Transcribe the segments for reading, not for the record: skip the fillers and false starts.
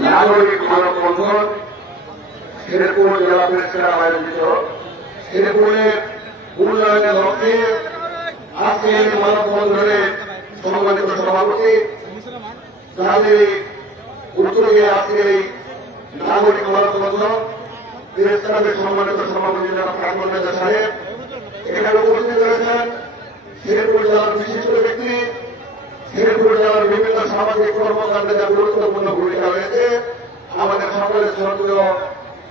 নাগরিক মানববন্ধন শেরপুর জেলা প্রেসের আয়োজিত শেরপুরের উন্নয়নের লক্ষ্যে আজকের মানববন্ধনের সম্মানিত সভাপতি যাদের উদ্যোগে আজকের এই নাগরিক মানববন্ধন প্রেস ক্লাবের সম্মানিত সভাপতি জনাব কামরুল রেজা সাহেব এখানে উপস্থিত রয়েছেন শেরপুর জেলার বিশিষ্ট ব্যক্তি, শেরপুর জেলার বিভিন্ন সামাজিক কর্মকাণ্ডে যার গুরুত্বপূর্ণ ভূমিকা রয়েছে আমাদের সকলের শ্রদ্ধেয়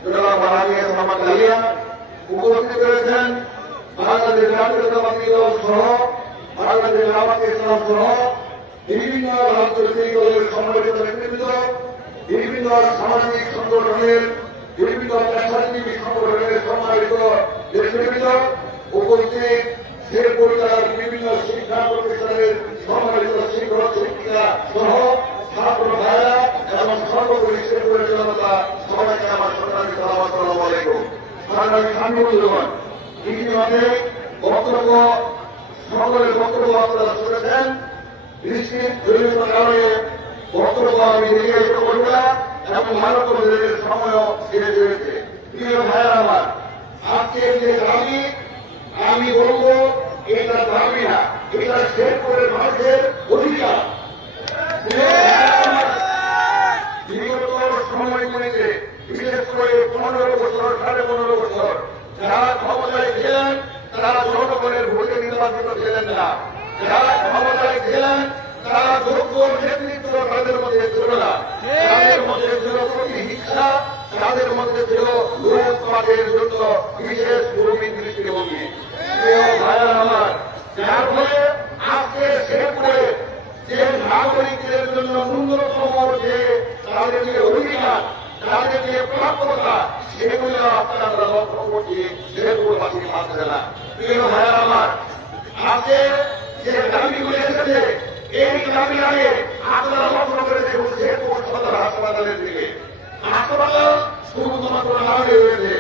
জনাব আমির মোহাম্মদ আলিয়া উপস্থিত রয়েছেন বাংলাদেশ জাতীয়তাবাদী দল সহ বাংলাদেশ জামায়াতে ইসলাম সহ বিভিন্ন রাজনৈতিক দলের সংগঠিত নেতৃবৃন্দ, বিভিন্ন সামাজিক সংগঠনের বিভিন্ন পেশাজীবী সংগঠনের সম্মানিত নেতৃবৃন্দ উপস্থিত শেরপুর জেলার বিভিন্ন শিক্ষা প্রতিষ্ঠানের সম্মানিত শিক্ষক শিক্ষিকা সহ ছাত্র ভাইরা এবং সর্বোপরি শেরপুরের জনতা সবাইকে আমার সম্মানিত আসসালামু আলাইকুম। সংগ্রামী সাংবাদিকগণ, ইতিমধ্যে বক্তব্য সকলের বক্তব্য আপনারা শুনেছেন। বৃষ্টির জনিত কারণে বক্তব্য আমি দেখে শুরু করব না এবং মানববন্ধনের সময়ও শেষ হয়েছে। প্রিয় ভাইয়েরা আমার, আজকের যে দাবি আমি বলব এটা দাবি না, এটা শেরপুরের মানুষের অধিকার। বিগত সময়গুলিতে বিশেষ করে 15 বছর 15.5 বছর যারা ক্ষমতায় ছিলেন তারা জনগণের ভোটে নির্বাচিত ছিলেন না, যারা ক্ষমতায় ছিলেন তারা যোগ্য নেতৃত্ব তাদের মধ্যে ছিল না, তাদের মধ্যে ছিল প্রতিহিংসা, তাদের মধ্যে ছিল লুটপাটের জন্য বিশেষ ভূমির দৃষ্টিভঙ্গি। ভাইয়েরা আমার, যার ফলে আজকে শেরপুরে যে নাগরিকদের জন্য ন্যূনতম যে তাদের যে অধিকার, তাদের যে প্রাপ্যতা সেগুলো আপনারা লক্ষ্য করছি শেরপুরবাসী পাচ্ছে না। প্রিয় ভাইয়েরা আমার, আজকে যে দাবিগুলি এসেছে এই দাবি আগে আপনারা লক্ষ্য করে দেখুন শেরপুর সদর হাসপাতালের দিকে। হাসপাতাল শুধুমাত্র নামে রয়েছে,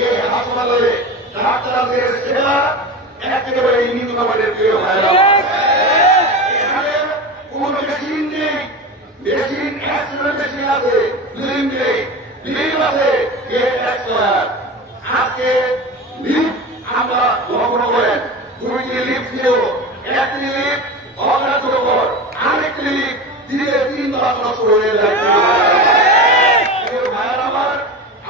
এই হাসপাতালে ডাক্তারদের সেবা একেবারে নিম্নমানের। প্রিয় ভাইয়েরা, এখানে কোন মেশিন নেই, মেশিন এক্সরে মেশিন আছে, লিম নেই, লিম আছে এক্সপায়ার। আজকে লিফট আমরা লক্ষ্য করেন 2টি লিফট ছিল, একটি লিফট অকার্যকর, আরেকটি লিফট ধীরে 3 বার নষ্ট হয়ে যায়। ভাইয়েরা আমার,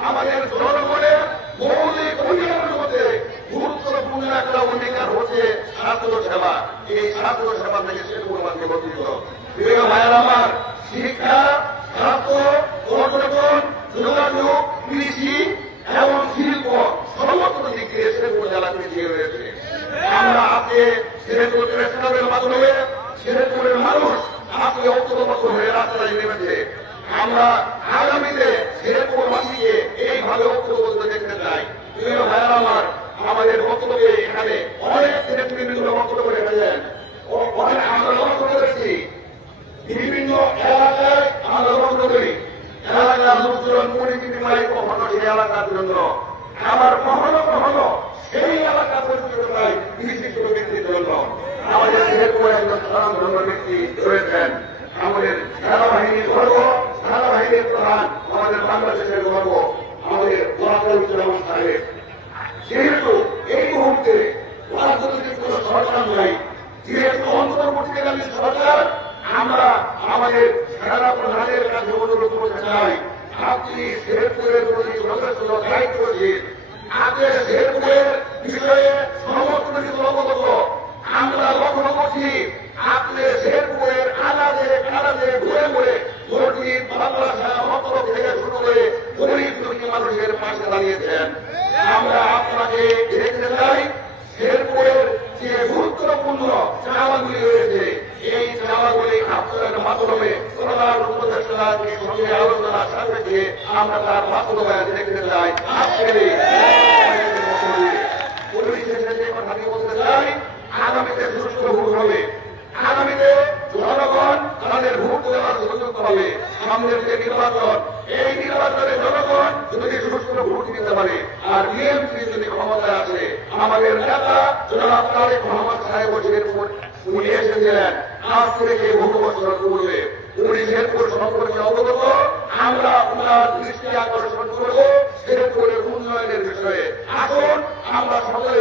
আমাদের জনগণের মৌলিক অধিকারের মধ্যে গুরুত্বপূর্ণ একটা অধিকার হচ্ছে স্বাস্থ্য সেবা। এই স্বাস্থ্য সেবা থেকে শেরপুরবাসী বঞ্চিত। প্রিয় ভাইয়েরা আমার, শিক্ষা, স্বাস্থ্য, পর্যটন, যোগাযোগ, কৃষি এবং শিল্প সমস্ত দিক দিয়ে শেরপুর জেলা পিছিয়ে রয়েছে। আমরা আজকে শেরপুর প্রেস ক্লাবের মাধ্যমে শেরপুরের মানুষ আজকে ঐক্যবদ্ধ হয়ে রাস্তায় নেমেছে। আমরা আগামীতে শেরপুরবাসীকে এইভাবে ঐক্যবদ্ধ দেখতে চাই। প্রিয় ভাইয়েরা আমার, আমাদের বক্তব্যে এখানে অনেক নেতৃবৃন্দ বক্তব্য রেখেছেন। আমরা লক্ষ্য করেছি বিভিন্ন এলাকায় আমরা লক্ষ্য করি এলাকার লোকজন পরিচিতিময় কখনো সেই এলাকার জন্য, আমার কখনো কখনো সেই এলাকা পরিচিত পাই বিশিষ্ট ব্যক্তির জন্য। আমাদের শেরপুরে একজন স্বনামধন্য ব্যক্তি রয়েছেন, আমাদের সেনাবাহিনীর গর্ব, সেনাবাহিনীর প্রধান, আমাদের বাংলাদেশের গর্ব, আমাদের ওয়াকারুজ্জামান সাহেব। যেহেতু এই মুহূর্তে রাজনৈতিক কোন সরকার নাই, যেহেতু অন্তর্বর্তীকালীন সরকার, আমরা আমাদের সেনা প্রধানের কাছে অনুরোধ করতে চাই, আপনি শেরপুরের প্রতি যথেষ্ট দায়িত্বশীল। আগে শেরপুরের বিষয়ে সমস্ত কিছু অবগত। আমরা লক্ষ্য করছি আপনি শেরপুরের আলাদে কালাদে ঘুরে ঘুরে মসজিদ, মাদ্রাসা, মক্তব থেকে শুরু করে গরিব দুঃখী মানুষের পাশে দাঁড়িয়েছেন। আমরা আপনাকে দেখতে চাই শেরপুরের যে গুরুত্বপূর্ণ চাওয়াগুলি রয়েছে এই চাওয়াগুলি আপনার মাধ্যমে প্রধান উপদেষ্টার সঙ্গে আলোচনা সাপেক্ষে আমরা তার বাস্তবায়ন দেখতে চাই। পরিশেষে যে কথাটি বলতে চাই, আগামীতে সুষ্ঠু ভোট হবে, আগামীতে জনগণ তাদের ভোট দেওয়ার সুযোগ পাবে। সামনের যে নির্বাচন, এই নির্বাচনে জনগণ যদি সুষ্ঠু ভোট দিতে পারে আর বিএনপি যদি ক্ষমতায় আসে, আমাদের নেতা জনাব তারেক রহমান সাহেব শেরপুর উনি এসেছিলেন আজ থেকে বহু বছর পূর্বে, উনি শেরপুর সম্পর্কে অবগত। আমরা আপনার দৃষ্টি আকর্ষণ করব শেরপুরের উন্নয়নের বিষয়ে। আসুন আমরা সকলে